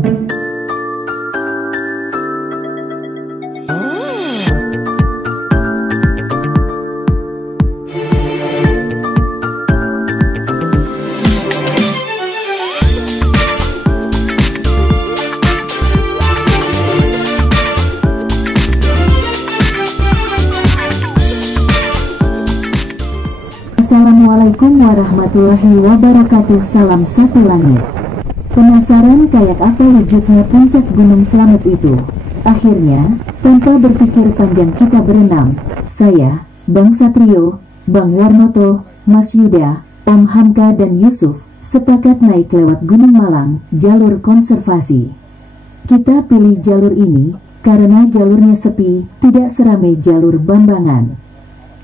Assalamualaikum warahmatullahi wabarakatuh. Salam satu langit. Penasaran kayak apa wujudnya puncak Gunung Slamet itu? Akhirnya, tanpa berpikir panjang kita berenam, saya, Bang Satrio, Bang Warnoto, Mas Yuda, Om Hamka dan Yusuf, sepakat naik lewat Gunung Malang, jalur konservasi. Kita pilih jalur ini, karena jalurnya sepi, tidak seramai jalur Bambangan.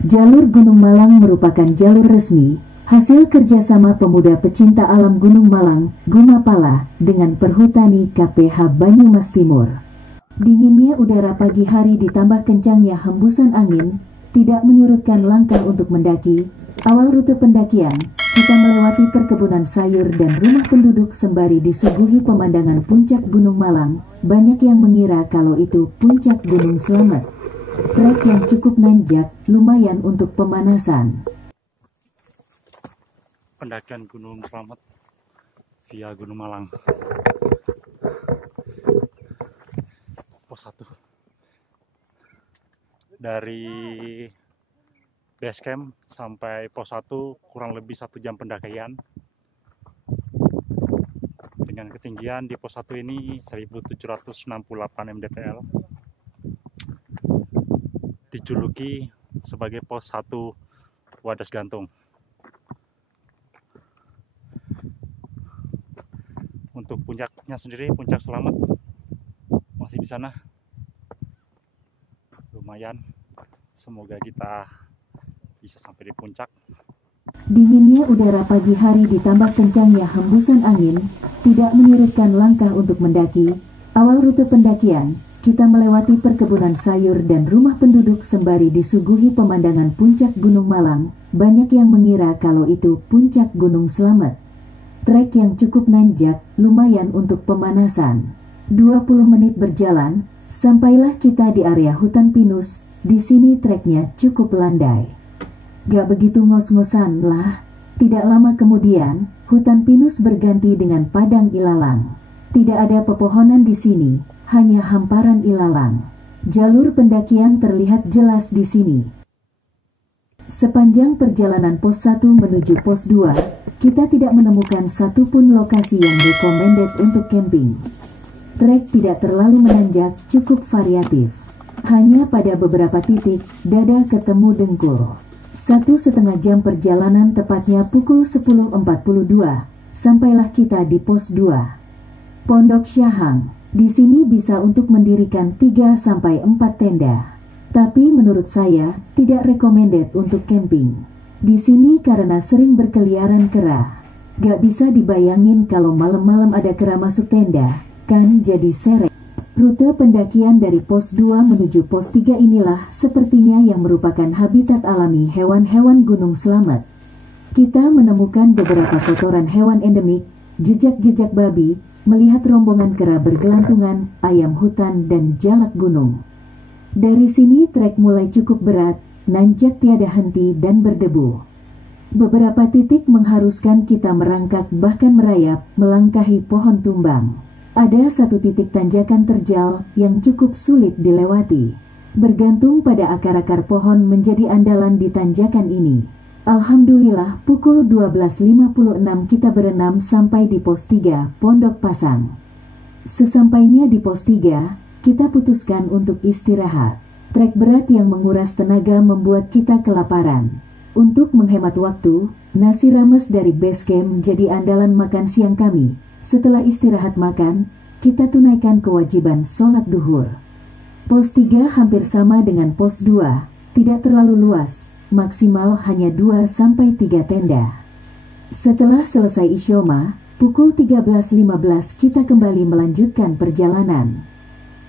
Jalur Gunung Malang merupakan jalur resmi, hasil kerjasama pemuda pecinta alam Gunung Malang, Gumapala, dengan Perhutani KPH Banyumas Timur. Dinginnya udara pagi hari ditambah kencangnya hembusan angin, tidak menyurutkan langkah untuk mendaki. Awal rute pendakian, kita melewati perkebunan sayur dan rumah penduduk sembari disuguhi pemandangan puncak Gunung Malang. Banyak yang mengira kalau itu puncak Gunung Slamet. Trek yang cukup nanjak, lumayan untuk pemanasan. Pendakian Gunung Slamet via Gunung Malang. Pos 1. Dari base camp sampai pos 1 kurang lebih 1 jam pendakian. Dengan ketinggian di pos 1 ini 1768 mdpl. Dijuluki sebagai pos 1 Wadas Gantung. Untuk puncaknya sendiri, puncak Slamet masih di sana. Lumayan. Semoga kita bisa sampai di puncak. Dinginnya udara pagi hari ditambah kencangnya hembusan angin, tidak menyurutkan langkah untuk mendaki. Awal rute pendakian, kita melewati perkebunan sayur dan rumah penduduk sembari disuguhi pemandangan puncak Gunung Malang. Banyak yang mengira kalau itu puncak Gunung Slamet. Trek yang cukup nanjak, lumayan untuk pemanasan. 20 menit berjalan, sampailah kita di area hutan pinus. Di sini treknya cukup landai. Gak begitu ngos-ngosan lah. Tidak lama kemudian, hutan pinus berganti dengan padang ilalang. Tidak ada pepohonan di sini, hanya hamparan ilalang. Jalur pendakian terlihat jelas di sini. Sepanjang perjalanan pos 1 menuju pos 2, kita tidak menemukan satupun lokasi yang recommended untuk camping. Trek tidak terlalu menanjak, cukup variatif. Hanya pada beberapa titik, dada ketemu dengkul. 1,5 jam perjalanan, tepatnya pukul 10.42, sampailah kita di pos 2. Pondok Syahang. Di sini bisa untuk mendirikan 3-4 tenda. Tapi menurut saya, tidak recommended untuk camping. Di sini karena sering berkeliaran kera. Gak bisa dibayangin kalau malam-malam ada kera masuk tenda, kan jadi seret. Rute pendakian dari pos 2 menuju pos 3 inilah sepertinya yang merupakan habitat alami hewan-hewan Gunung Slamet. Kita menemukan beberapa kotoran hewan endemik, jejak-jejak babi, melihat rombongan kera bergelantungan, ayam hutan, dan jalak gunung. Dari sini trek mulai cukup berat, nanjak tiada henti dan berdebu. Beberapa titik mengharuskan kita merangkak bahkan merayap, melangkahi pohon tumbang. Ada satu titik tanjakan terjal yang cukup sulit dilewati. Bergantung pada akar-akar pohon menjadi andalan di tanjakan ini. Alhamdulillah pukul 12.56 kita berenam sampai di pos 3, Pondok Pasang. Sesampainya di pos 3, kita putuskan untuk istirahat. Trek berat yang menguras tenaga membuat kita kelaparan. Untuk menghemat waktu, nasi rames dari base camp menjadi andalan makan siang kami. Setelah istirahat makan, kita tunaikan kewajiban sholat duhur. Pos 3 hampir sama dengan pos 2, tidak terlalu luas. Maksimal hanya 2-3 tenda. Setelah selesai isyoma, pukul 13.15 kita kembali melanjutkan perjalanan.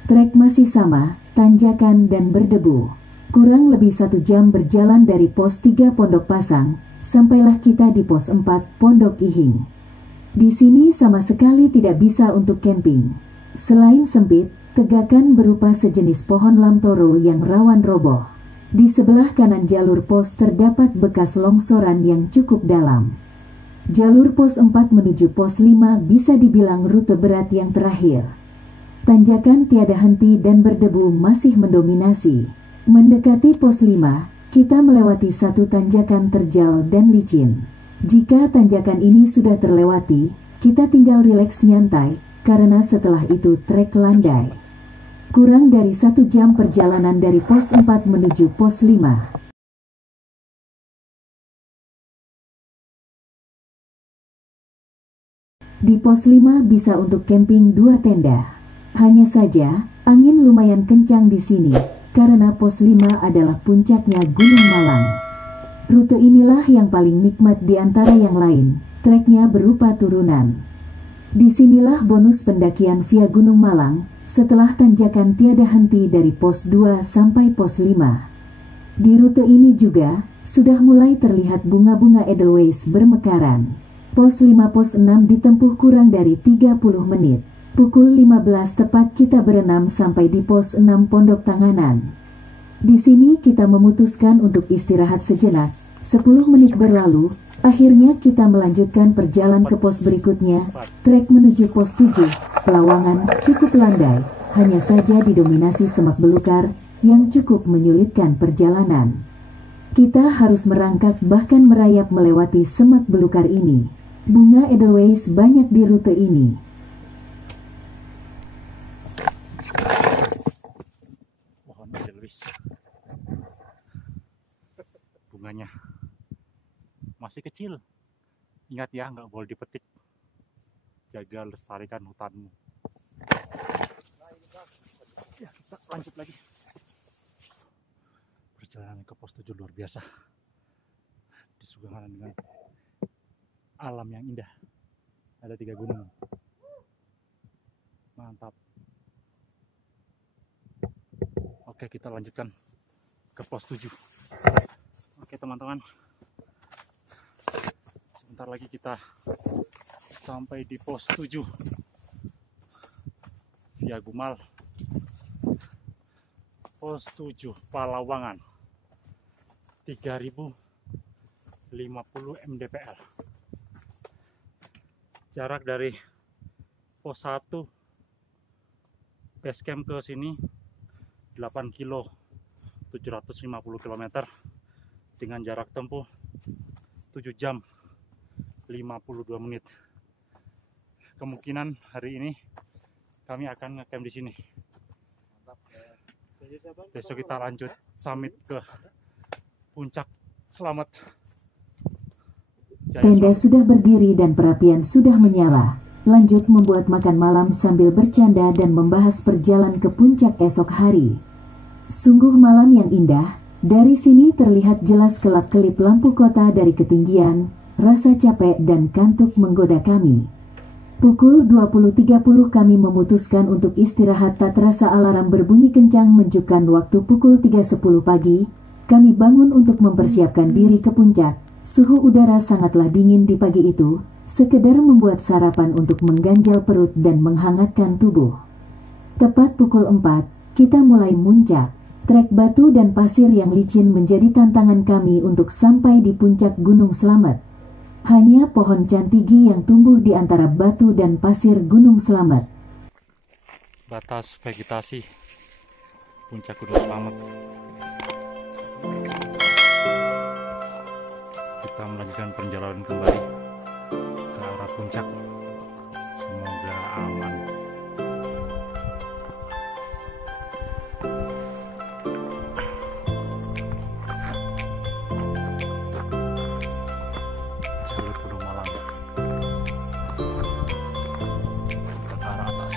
Trek masih sama, tanjakan dan berdebu. Kurang lebih 1 jam berjalan dari pos 3 Pondok Pasang, sampailah kita di pos 4 Pondok Ihing. Di sini sama sekali tidak bisa untuk camping. Selain sempit, tegakan berupa sejenis pohon lamtoro yang rawan roboh. Di sebelah kanan jalur pos terdapat bekas longsoran yang cukup dalam. Jalur pos 4 menuju pos 5 bisa dibilang rute berat yang terakhir. Tanjakan tiada henti dan berdebu masih mendominasi. Mendekati pos 5, kita melewati satu tanjakan terjal dan licin. Jika tanjakan ini sudah terlewati, kita tinggal rileks nyantai, karena setelah itu trek landai. Kurang dari 1 jam perjalanan dari pos 4 menuju pos 5. Di pos 5 bisa untuk camping 2 tenda. Hanya saja, angin lumayan kencang di sini, karena pos 5 adalah puncaknya Gunung Malang. Rute inilah yang paling nikmat di antara yang lain, treknya berupa turunan. Disinilah bonus pendakian via Gunung Malang, setelah tanjakan tiada henti dari pos 2 sampai pos 5. Di rute ini juga, sudah mulai terlihat bunga-bunga Edelweiss bermekaran. Pos 5 pos 6 ditempuh kurang dari 30 menit. Pukul 15 tepat kita berenam sampai di pos 6 Pondok Tanganan. Di sini kita memutuskan untuk istirahat sejenak. 10 menit berlalu, akhirnya kita melanjutkan perjalanan ke pos berikutnya. Trek menuju pos 7, Pelawangan, cukup landai, hanya saja didominasi semak belukar yang cukup menyulitkan perjalanan. Kita harus merangkak bahkan merayap melewati semak belukar ini. Bunga Edelweiss banyak di rute ini. Pohon Edelweiss. Bunganya masih kecil. Ingat ya, nggak boleh dipetik. Jaga lestarikan hutanmu. Ya, kita lanjut lagi. Perjalanan ke pos 7 luar biasa. Disuguhkan dengan alam yang indah. Ada 3 gunung. Mantap. Oke, kita lanjutkan ke pos 7. Oke teman-teman, sebentar lagi kita sampai di pos 7 via Gumal. Pos 7 Palawangan, 3050 mdpl. Jarak dari pos 1 base camp ke sini 8 kilo, 750 km dengan jarak tempuh 7 jam 52 menit. Kemungkinan hari ini kami akan ngecamp di sini. Besok kita lanjut summit ke puncak Selamat. Tenda sudah berdiri dan perapian sudah menyala. Lanjut membuat makan malam sambil bercanda dan membahas perjalanan ke puncak esok hari. Sungguh malam yang indah. Dari sini terlihat jelas kelap-kelip lampu kota dari ketinggian. Rasa capek dan kantuk menggoda kami. Pukul 20.30 kami memutuskan untuk istirahat. Tak terasa alarm berbunyi kencang menunjukkan waktu pukul 3.10 pagi. Kami bangun untuk mempersiapkan diri ke puncak. Suhu udara sangatlah dingin di pagi itu, sekedar membuat sarapan untuk mengganjal perut dan menghangatkan tubuh. Tepat pukul 4, kita mulai muncak. Trek batu dan pasir yang licin menjadi tantangan kami untuk sampai di puncak Gunung Slamet. Hanya pohon cantigi yang tumbuh di antara batu dan pasir Gunung Slamet. Batas vegetasi puncak Gunung Slamet. Kita melanjutkan perjalanan kembali ke arah puncak. Semoga aman. Jalur Gunung Malang ke arah atas.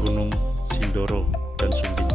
Gunung Sindoro dan Sumbing.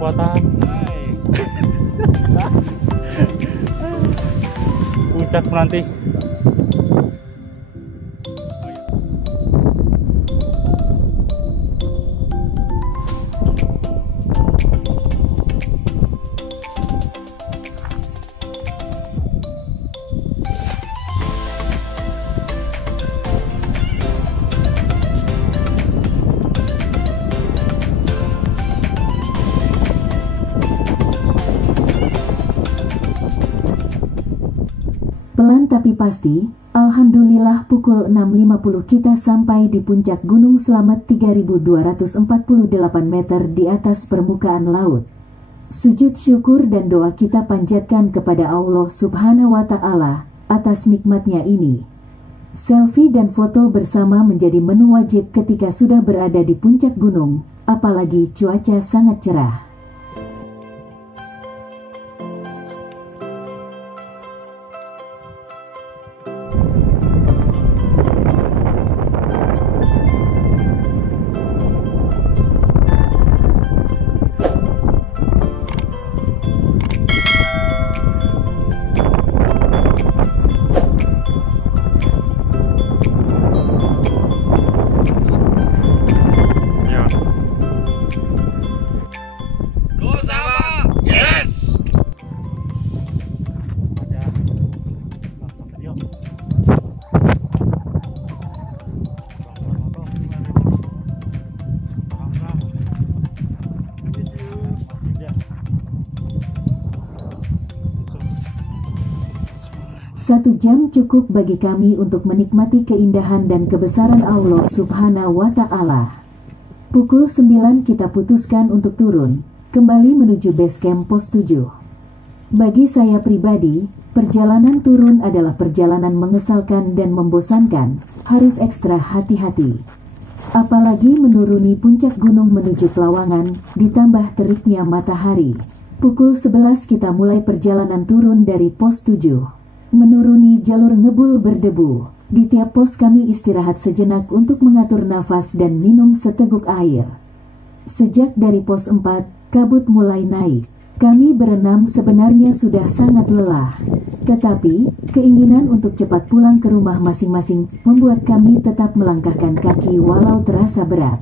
kekuatan. Puncak menanti. Pelan tapi pasti, alhamdulillah pukul 6.50 kita sampai di puncak Gunung Slamet 3248 meter di atas permukaan laut. Sujud syukur dan doa kita panjatkan kepada Allah Subhanahu wa Ta'ala atas nikmatnya ini. Selfie dan foto bersama menjadi menu wajib ketika sudah berada di puncak gunung, apalagi cuaca sangat cerah. Satu jam cukup bagi kami untuk menikmati keindahan dan kebesaran Allah Subhanahu wa Ta'ala. Pukul 9 kita putuskan untuk turun, kembali menuju base camp pos 7. Bagi saya pribadi, perjalanan turun adalah perjalanan mengesalkan dan membosankan, harus ekstra hati-hati. Apalagi menuruni puncak gunung menuju Pelawangan, ditambah teriknya matahari. Pukul 11 kita mulai perjalanan turun dari pos 7. Menuruni jalur ngebul berdebu. Di tiap pos kami istirahat sejenak untuk mengatur nafas dan minum seteguk air. Sejak dari pos 4, kabut mulai naik. Kami berenam sebenarnya sudah sangat lelah. Tetapi, keinginan untuk cepat pulang ke rumah masing-masing membuat kami tetap melangkahkan kaki walau terasa berat.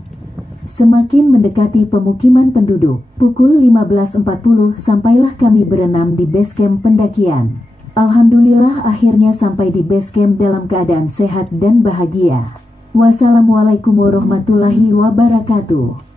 Semakin mendekati pemukiman penduduk, pukul 15.40 sampailah kami berenam di base camp pendakian. Alhamdulillah akhirnya sampai di base camp dalam keadaan sehat dan bahagia. Wassalamualaikum warahmatullahi wabarakatuh.